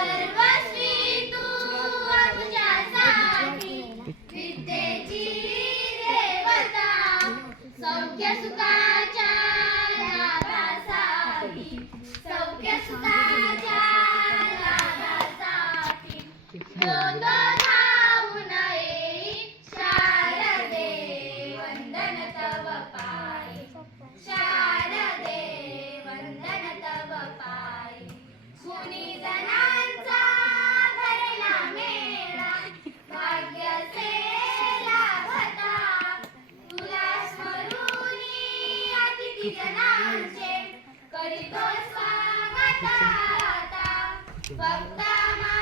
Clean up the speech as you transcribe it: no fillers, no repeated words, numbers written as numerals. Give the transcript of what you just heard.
सर्वस्वी तू आमच्यासाठी विद्येची देवता सौख्य सुखाच्या लाभासाठी सौख्य सुखाच्या लाभासाठी गोंद धावून येई शारदे वंदन तव पायी शारदे वंदन तव पायी गुणी जनांचा भरला मेळा भाग्य से लाभता तुला स्मरूनी अतिथी जनांचे करीतो स्वागत आता भक्ता